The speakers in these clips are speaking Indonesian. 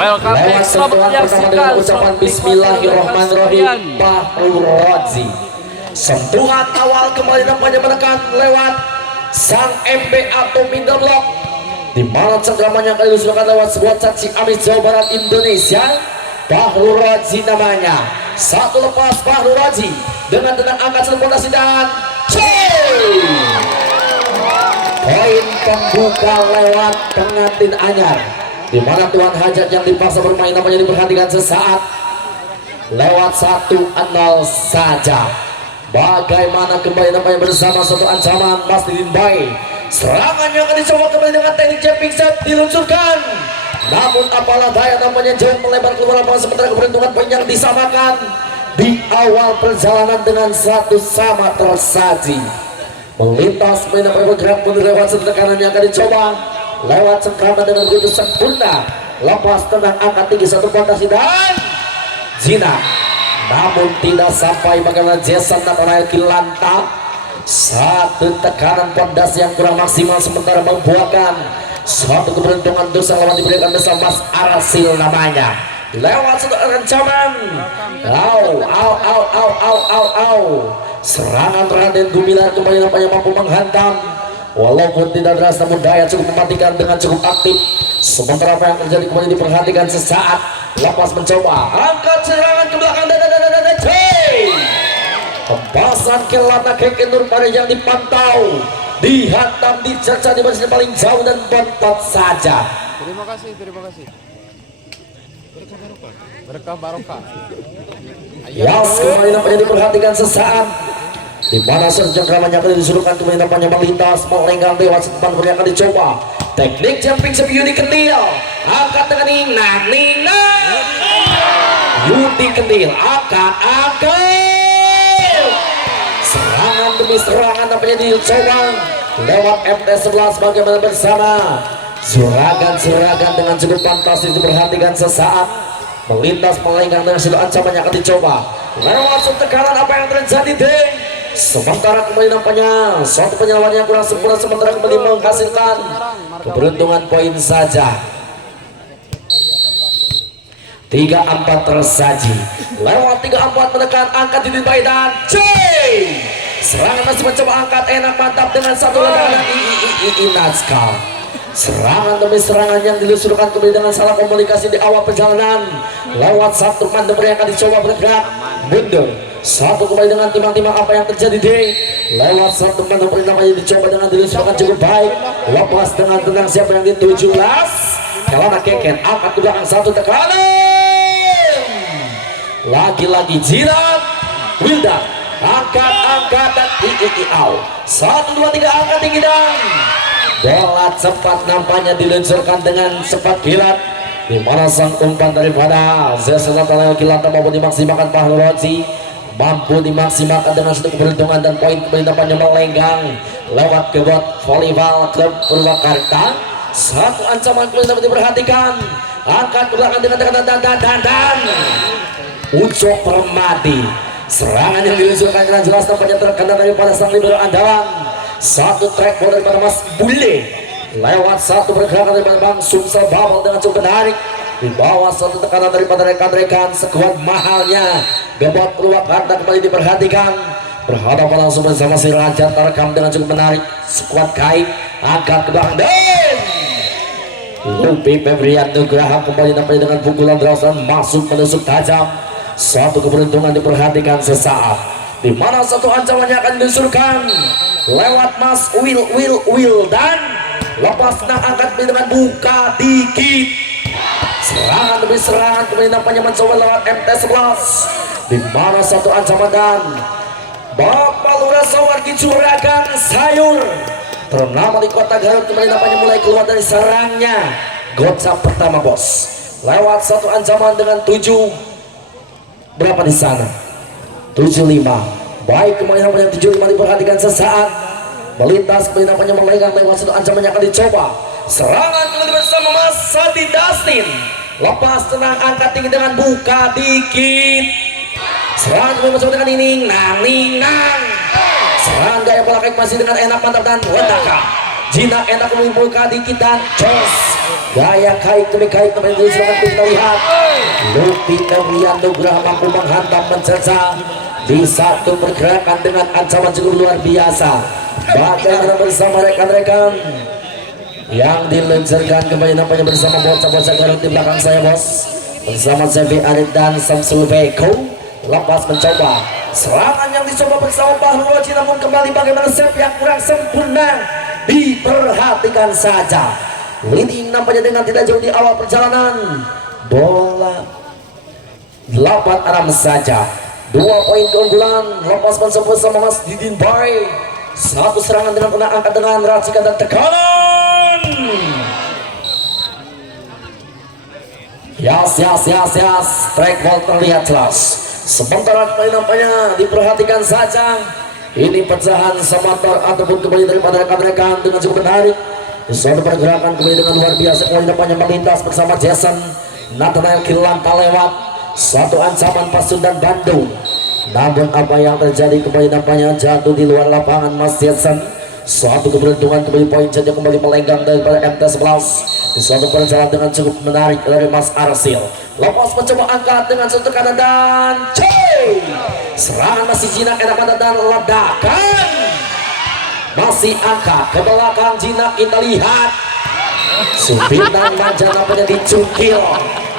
Welcome Lewat next, selamat sentuhan pertama dengan menyaksikan ucapan Sobat Bismillahirrahmanirrahim, sekalian. Fahrul Razi. Sentuhan awal kembali nampaknya menekan lewat sang MP atau middle block, di mana cengkramannya kali diusulkan lewat sebuah caci Amis Jawa Barat Indonesia. Fahrul Razi namanya. Satu lepas Fahrul Razi dengan tenang angkat selebrasi dan poin pembuka lewat pengantin anyar, di mana Tuan Hajat yang dipaksa bermain namanya diperhatikan sesaat lewat 1-0 saja. Bagaimana kembali namanya bersama satu ancaman Mas Didin Bay. Serangannya akan dicoba kembali dengan teknik jumping set diluncurkan, namun apalah daya namanya jauh melebar keluar lapangan, sementara keberuntungan poin yang disamakan di awal perjalanan dengan satu sama tersaji. Melintas main apa bergerak mundur lewat sebelah kanannya akan dicoba lewat cengkraman dengan begitu sempurna, lepas tenang angkat tinggi satu fantasi dan Zina, namun tidak sampai. Bagaimana Jason Natanael Kilanta, satu tekanan pondasi yang kurang maksimal sementara membuahkan suatu keberuntungan untuk sang lawan diberikan bersama Mas Arasil namanya lewat satu ancaman. Serangan Raden Gumilar kembali nampaknya mampu menghantam, walaupun tidak deras namun daya cukup mematikan dengan cukup aktif. Sementara apa yang terjadi kembali diperhatikan sesaat, lepas mencoba angkat serangan ke belakang dan kebasan Kelata Keke Nur pada yang dipantau, dihantam, dicerca di basis paling jauh dan bontot saja. Terima kasih. Berkah barokah. Yas kembali nampaknya diperhatikan sesaat, di mana cengkramannya akan disuruhkan kembali nampaknya melintas melenggang lewat setepan yang akan dicoba teknik jumping sepi Yudi Kendil, angkat dengan Nina Yudi Kendil angkat serangan demi serangan nampaknya dicoba lewat MT11. Bagaimana bersama Juragan dengan cukup fantastis diperhatikan sesaat, melintas melenggang dengan sudah ancaman yang akan dicoba lewat tekanan. Apa yang terjadi deh? Sementara kembali nampaknya suatu penyelawan yang kurang sempurna, sementara kembali menghasilkan keberuntungan poin saja. 3-4 tersaji lewat 3-4 menekan angkat di bayi dan serangan masih mencoba angkat enak mantap dengan satu ledakan Inaskal. Serangan demi serangan yang dilusurkan kembali dengan salah komunikasi di awal perjalanan lewat satu mandor yang akan dicoba bergerak mundur. Satu kembali dengan timang-timang apa yang terjadi deh lewat satu mandor namanya dicoba dengan dilusurkan cukup baik, lepas dengan tenang. Siapa yang di 17 Kelana Keken angkat ke belakang satu tekanan, lagi-lagi jilat Wildan angkat dan iau 1, 2, 3 angkat tinggi dan bola cepat nampaknya diluncurkan dengan cepat kilat, di mana sang umpan daripada Jason Natanael Kilanta mampu dimaksimalkan. Fahrul Razi mampu dimaksimalkan dengan satu keberuntungan dan poin kembali nampaknya melenggang lewat kebot volleyball klub Purwakarta. Satu ancaman kembali dapat diperhatikan, angkat ke belakang dengan tekanan dan Ucok Permadi. Serangan yang diluncurkan dengan jelas nampaknya terkena daripada sang libero andalan. Satu track ball daripada Mas Bule lewat satu pergerakan daripada Bang Sumsel Babel dengan cukup menarik, di bawah satu tekanan daripada rekan-rekan sekuat mahalnya Bebot Purwakarta kembali diperhatikan, berhadapan langsung bersama si Raja terekam dengan cukup menarik. Sekuat Kai angkat ke belakang dan Lupi Febrian Nugraha kembali nampaknya dengan pukulan derasan masuk menusuk tajam. Satu keberuntungan diperhatikan sesaat, di mana satu ancamannya akan dilusurkan lewat Mas Will dan lepas tenang angkat dengan buka dikit. Serangan demi serangan kembali nampaknya mencoba lewat MT11, di mana satu ancaman dan Bapak Lurah Sawargi Juragan Sayur ternama di kota Garut kembali nampaknya mulai keluar dari sarangnya. Gocap pertama bos lewat satu ancaman dengan 7 berapa di sana 75. Baik kembali nampaknya 75 diperhatikan sesaat, melintas kembali nampaknya melenggang lewat satu ancaman yang akan dicoba. Serangan kembali bersama Mas Sati Dustin, lepas tenang angkat tinggi dengan buka dikit. Serangan kembali bersama dengan Nang. Serangan gaya pola kaki masih dengan enak mantap dan ledakan. Jinak enak membuka dikit dan jos Gaya kaik demi dulu silakan kita lihat. Lupi Emian Nugraha mampu menghantam mencerca di satu pergerakan dengan ancaman cukup luar biasa. Bagaimana bersama rekan-rekan yang diluncurkan kembali nampaknya bersama bocah-bocah Garut di belakang saya bos, bersama Zebi Arif dan Samsul Beko. Lepas mencoba serangan yang dicoba bersama Bahru Roji, namun kembali bagaimana save yang kurang sempurna. Diperhatikan saja leading nampaknya dengan tidak jauh di awal perjalanan. Bola 8 arah saja, 2 poin keunggulan. Lepas mencoba sama Mas Didin Bay, satu serangan dengan kena angkat dengan racikan dan tekanan. Yas, track ball terlihat jelas. Sementara kembali nampaknya diperhatikan saja. Ini pecahan semator ataupun kembali daripada rekan-rekan dengan cukup menarik. Suatu pergerakan kembali dengan luar biasa. Kembali nampaknya melintas bersama Jason Nathanael Kilanta lewat satu ancaman Pasundan Bandung. Namun apa yang terjadi kembali nampaknya jatuh di luar lapangan Mas Jason. Suatu keberuntungan kembali poin saja kembali melenggang daripada MT11 di suatu perjalanan dengan cukup menarik dari Mas Arsil. Lepas mencoba angkat dengan satu kanan dan serangan masih jinak enak dan ledakan masih angkat ke belakang jinak. Kita lihat Supinan Manja nampaknya dicungkil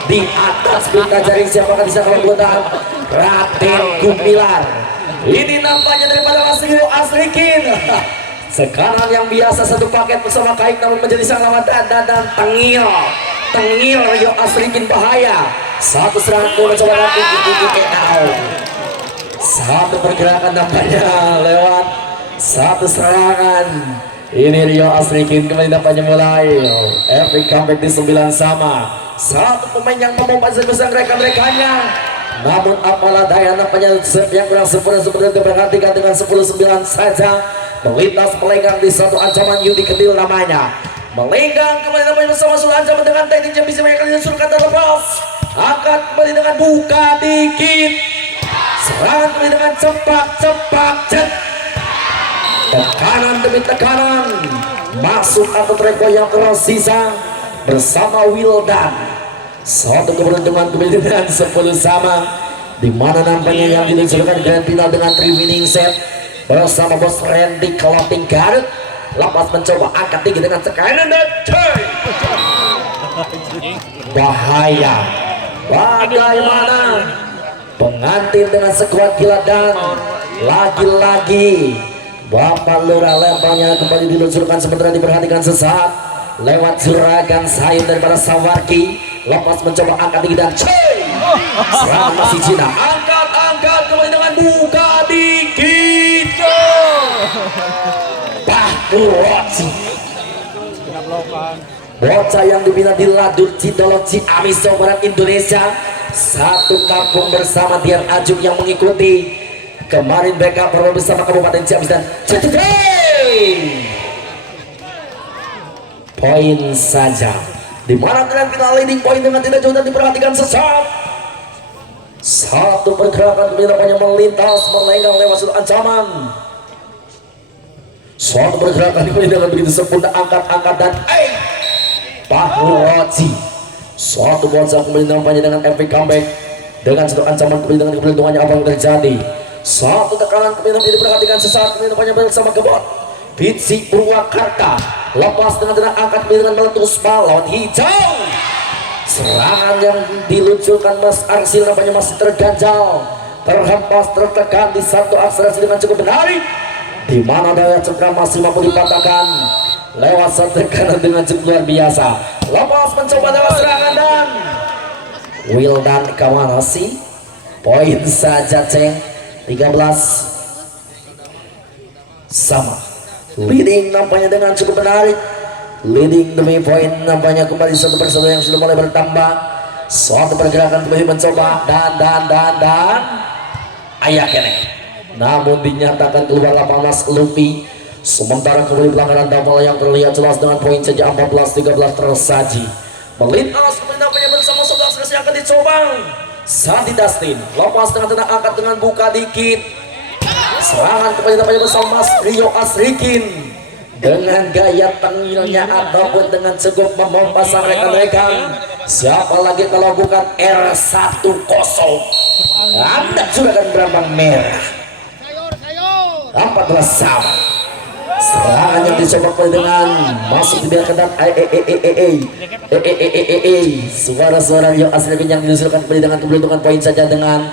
di atas berita jaring. Siapakah bisa kalau buatan Raden Gumilar. Ini nampaknya daripada Mas Rio Asrikin. Sekarang yang biasa satu paket bersama Kaik namun menjadi sang lawan dan tengil Rio Asrikin bahaya. Satu serangan mencoba nanti satu pergerakan nampaknya lewat satu serangan. Ini Rio Asrikin kembali nampaknya mulai epic comeback di 9 sama. Satu pemain yang memompas besar rekan-rekannya, namun apalah daya nampaknya yang kurang sempurna seperti diperhatikan dengan 10-9 saja. Melintas melenggang di satu ancaman Yudi Kedil namanya. Melenggang kembali namanya bersama sudah ancaman dengan teknik yang bisa mereka disurkan dan lepas. Angkat kembali dengan buka dikit. Serangan kembali dengan cepat jet. Tekanan demi tekanan. Masuk atau treko yang tersisa bersama Wildan. Satu keberuntungan kembali dengan 10 sama. Dimana nampaknya yang diluncurkan grand final dengan 3 winning set bersama bos Randy Clothing Garut. Lepas mencoba angkat tinggi dengan tekanan dan bahaya. Bagaimana pengantin dengan sekuat gila dan lagi-lagi Bapak Lurah lemparnya kembali diluncurkan sementara diperhatikan sesaat lewat juragan sayur daripada Sawarki. Lepas mencoba angkat tinggi dan serangan masih Cina. Angkat kembali dengan buka dikit. Bahru Roji, bocah yang dibina di Ladur Cidolog Ciamis Jawa Barat Indonesia. Satu kampung bersama Dian Ajuk yang mengikuti kemarin mereka pernah bersama Kabupaten Ciamis dan poin saja. Dimana dengan final leading poin dengan tidak jauh dan diperhatikan sesaat. Satu pergerakan kemudian melintas melenggang lewat satu ancaman. Suatu pergerakan kemudian dengan begitu sempurna angkat dan Bahru Roji. Suatu bocah kemudian nampaknya dengan epic comeback dengan satu ancaman kemudian dengan keberuntungannya apa yang terjadi. Satu tekanan kemudian diperhatikan sesaat kemudian nampaknya bersama Gebot Pitsi Purwakarta. Lepas dengan angkat kemudian dengan meletus balon hijau. Serangan yang diluncurkan Mas Arsil nampaknya masih terganjal, terhempas, tertekan di satu akselerasi dengan cukup menarik. Di mana daya cengkram masih mampu dipatahkan lewat satu tekanan dengan cukup luar biasa. Lepas mencoba lewat serangan dan Wildan Kawanasi. Poin saja ceng 13 sama. Leading nampaknya dengan cukup menarik. Leading demi poin nampaknya kembali satu persatu yang sudah mulai bertambah. Suatu pergerakan kembali mencoba dan ayah kene. Namun dinyatakan keluar lapangan Mas Luffy. Sementara kembali pelanggaran double yang terlihat jelas dengan poin saja 14-13 tersaji. Melintas kembali nampaknya bersama saudara yang akan dicoba Santi Dustin. Lepas dengan angkat dengan buka dikit. Serangan kembali nampaknya bersama Mas Rio Asrikin. dengan gaya tengilnya ataupun dengan cukup memompa sang rekan-rekan. Siapa lagi kalau bukan R10. Anda sudah akan berambang merah 14 sama. Serangan yang dicoba dengan masuk dibiarkan dan suara-suara yang asli yang diusulkan kembali dengan keberuntungan poin saja dengan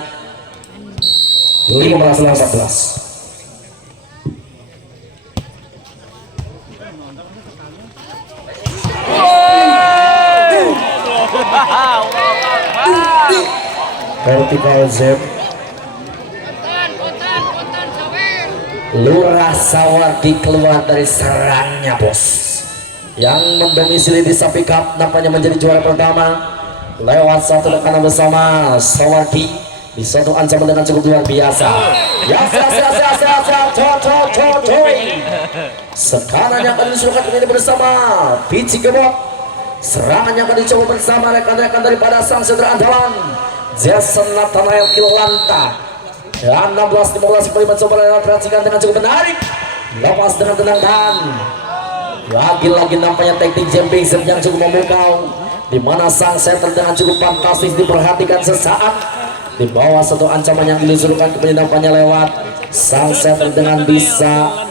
15-14. Vertical zone. Lurah Sawardi keluar dari serangnya bos. Yang mendomisili di Sapi Cup nampaknya menjadi juara pertama lewat satu tekanan bersama Sawardi di satu ancaman dengan cukup luar biasa. Sekarang yang akan disuruhkan ini bersama Pici Gebot. Serangan yang akan dicoba bersama rekan-rekan daripada sang sentral andalan Jason Nathanael Kilanta. Ya, 16-15 kembali mencoba perhatikan dengan cukup menarik. Lepas dengan tenang dan lagi-lagi nampaknya teknik jumping yang cukup memukau, di mana sang center dengan cukup fantastis diperhatikan sesaat di bawah satu ancaman yang diluncurkan kembali nampaknya lewat sang center dengan bisa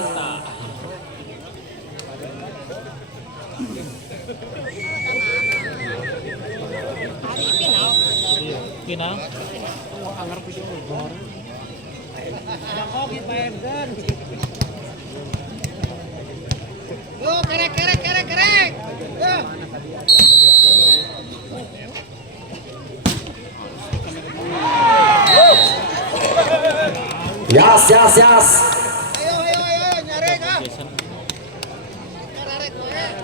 Yas.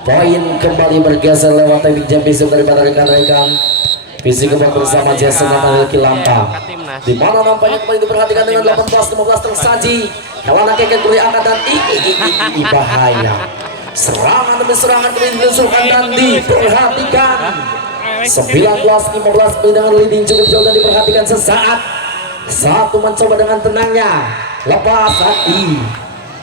Poin kembali bergeser lewat teknik jumping daripada rekan-rekan Fisik Gebot bersama Jason Nathanael Kilanta. Di mana nampaknya kembali diperhatikan dengan 18-15 tersaji. Kelana keket beri angkat dan bahaya. Serangan demi serangan kembali diluncurkan dan diperhatikan. 19-15 dengan leading cukup jauh dan diperhatikan sesaat. Satu mencoba dengan tenangnya lepas hati.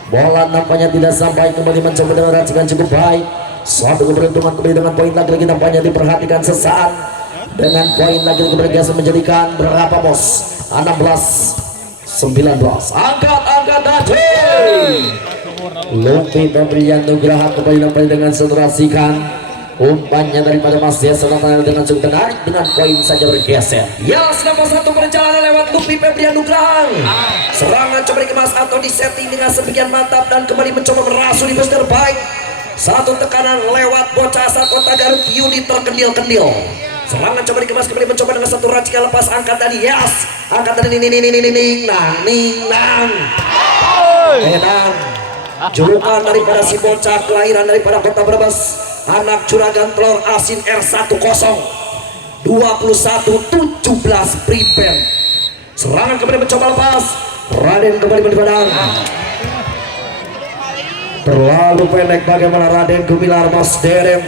Bola nampaknya tidak sampai, kembali mencoba dengan racikan cukup baik. Satu keberuntungan kembali dengan poin lagi nampaknya diperhatikan sesaat. Dengan poin lagi bergeser menjadikan berapa bos? 16-19. Angkat tadi. Lupi pemberian Nugraha kembali nampaknya dengan sentrasikan umpannya daripada Mas Jason Nathanael dengan cukup menarik dengan poin saja bergeser. Ya, nomor 1 perjalanan lewat Lupi Febrian Nugraha. Serangan coba dikemas atau disetting dengan sedemikian mantap dan kembali mencoba merasuk di booster baik. Satu tekanan lewat bocah asal Kota Garut unit terkendil-kendil. Serangan coba dikemas kembali mencoba dengan satu racikan lepas angkat tadi. Yes, angkat tadi nang. Edan. Julukan daripada si bocah kelahiran daripada Kota Brebes. Anak juragan telur asin R10 21-17 prepare. Serangan kembali mencoba lepas. Raden kembali berbadan. Terlalu pendek bagaimana Raden Gumilar Mas Derem.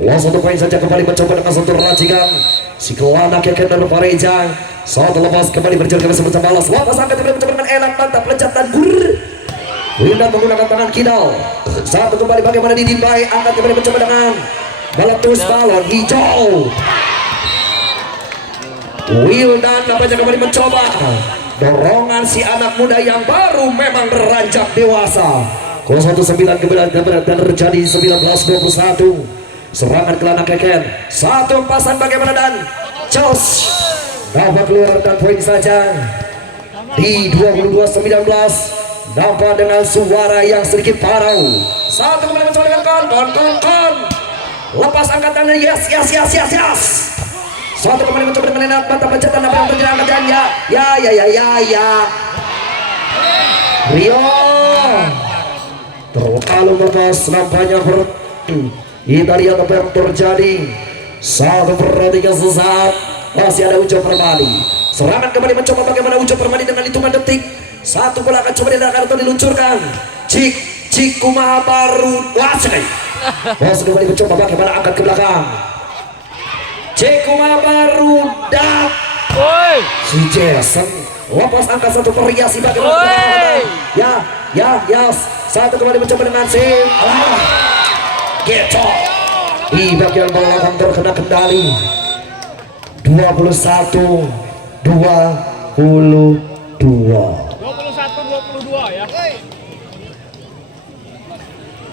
Satu poin saja kembali mencoba dengan satu racikan. Si Kelana Keken dan Fareja. Satu lepas kembali berjalan ke bersama balas. Lepas angkat kembali mencoba dengan enak mantap lejat dan gur. Wildan menggunakan tangan kidal. Satu kembali bagaimana Didin Baik. Angkat kembali mencoba dengan meletus balon hijau. Wildan nampaknya kembali mencoba. Dorongan si anak muda yang baru memang beranjak dewasa. 09 kembali dan terjadi 19-21. Serangan Kelana Keken. Satu pasan bagaimana dan Jos dapat keluarkan poin saja di 22-19. Nampak dengan suara yang sedikit parau. Satu kembali mencoba dengan kon. Lepas angkatan yes. Satu kembali mencoba dengan enak mata pencatan apa yang terjadi angkatan ya. Rio terlalu lepas nampaknya kita lihat apa yang terjadi. Satu perhatikan sesaat. Masih ada Ujo Permadi. Serangan kembali mencoba bagaimana Ujo Permadi dengan hitungan detik. Satu bola akan coba dilakukan atau diluncurkan. Cik kumaha baru wasai. Bos kembali mencoba bagaimana angkat ke belakang. Cik kumaha baru dak. Si Jason lepas angkat satu periasi bagaimana. Ya. Satu kembali mencoba dengan sim. Gecok. Di bagian bawah lapangan terkena kendali. 21-22. 21-22 ya.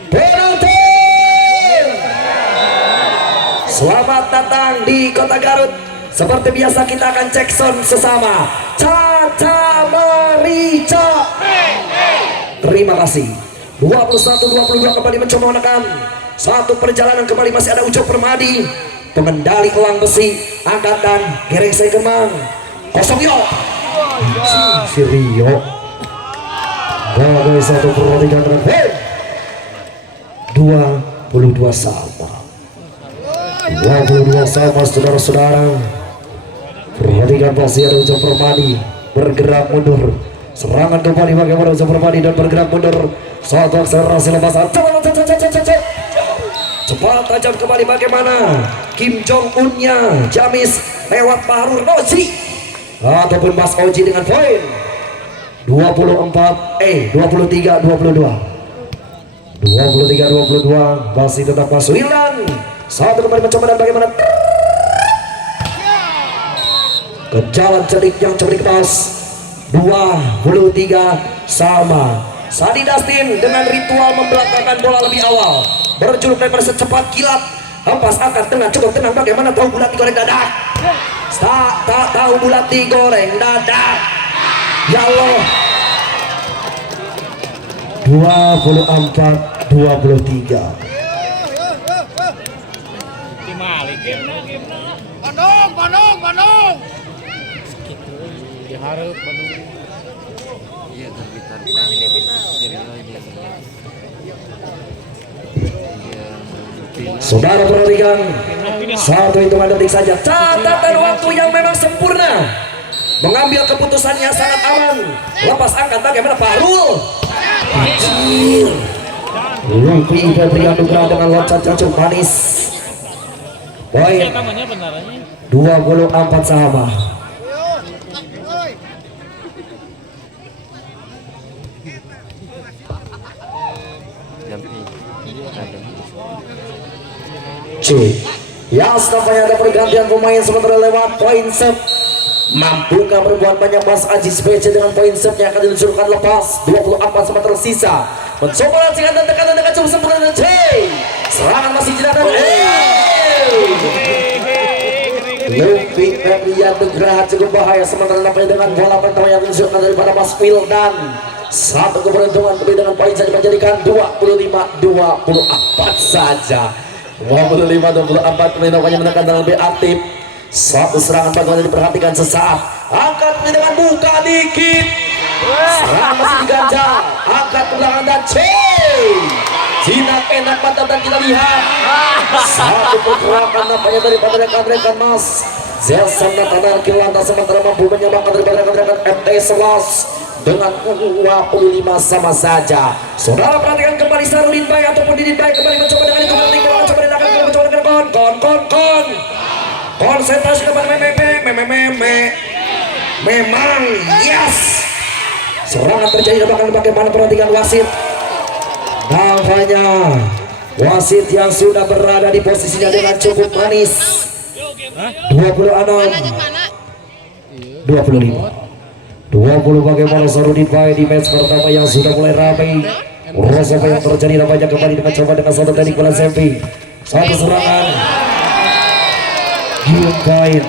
Penonton, selamat datang di Kota Garut. Seperti biasa kita akan cek sound sesama. Caca Merica. Terima kasih. 21-22 kembali mencoba menekan. Satu perjalanan kembali masih ada Ujo Permadi. Pengendali elang besi, angkatan Gerengsai Kemang. Kosong yo. Si Rio. Bagai satu perhatikan dengan 22 sama. 22 sama saudara-saudara. Perhatikan pasti ada Ujo Permadi bergerak mundur. Serangan kembali bagaimana Ujo Permadi dan bergerak mundur. Satu akselerasi lepasan. Cepat tajam kembali bagaimana Kim Jong Unnya Jamis lewat Bahrul Rozi ataupun Mas Oji dengan poin 23-22 masih tetap Mas Wilan. Satu kembali mencoba dan bagaimana ke jalan cedik yang cedik pas 23 sama. Sadi Dustin dengan ritual membelakangkan bola lebih awal, berjuluk lebar secepat kilat, hempas angkat tengah cukup tenang. Bagaimana tahu bulat digoreng dadak? Tak tahu bulat digoreng dadak. Ya Allah. 24-23. Bandung. Diharap Bandung. Iya, terbitan. Saudara perhatikan, satu hitungan detik saja. Catatan waktu yang memang sempurna. Mengambil keputusannya sangat aman. Lepas angkat bagaimana Fahrul? Kecil. Lupi Febrian Nugraha dengan loncat cacung manis. Poin 24 sama. C. Ya, nampaknya ada pergantian pemain sementara lewat poin set. Mampukah berbuat banyak Mas Ajis BC dengan poin setnya akan diluncurkan lepas 24 sementara sisa. Mencoba lancingan dan tekanan dengan cukup sempurna dan C. Serangan masih jelas dan Lupi Febrian Nugraha cukup bahaya sementara nampaknya dengan bola pertama yang diluncurkan daripada Mas Wildan. Satu keberuntungan lebih dengan poin saja menjadikan 25-24 saja. 25-24 nampaknya menekan dan lebih aktif. Satu serangan bagaimana diperhatikan sesaat. Angkat dengan buka dikit. Serangan masih diganjar. Angkat ke belakang dan jinak enak mantap dan kita lihat. Satu pergerakan nampaknya daripada rekan-rekan Mas Zelsan Nathan Kilanta sementara mampu menyambangkan daripada rekan-rekan MT11 dengan 25 sama saja. Saudara perhatikan kembali Sarudin Bay ataupun Didin Bay kembali mencoba dengan itu penting mencoba dengan konsentrasi kepada memang yes. Serangan terjadi dan bagaimana perhatikan wasit. Nampaknya wasit yang sudah berada di posisinya dengan cukup manis. 26 25 bagaimana Sarudin Bay di match pertama yang sudah mulai ramai. Rasa apa yang terjadi nampaknya kembali dengan coba dengan satu teknik bola sempi. Satu serangan game point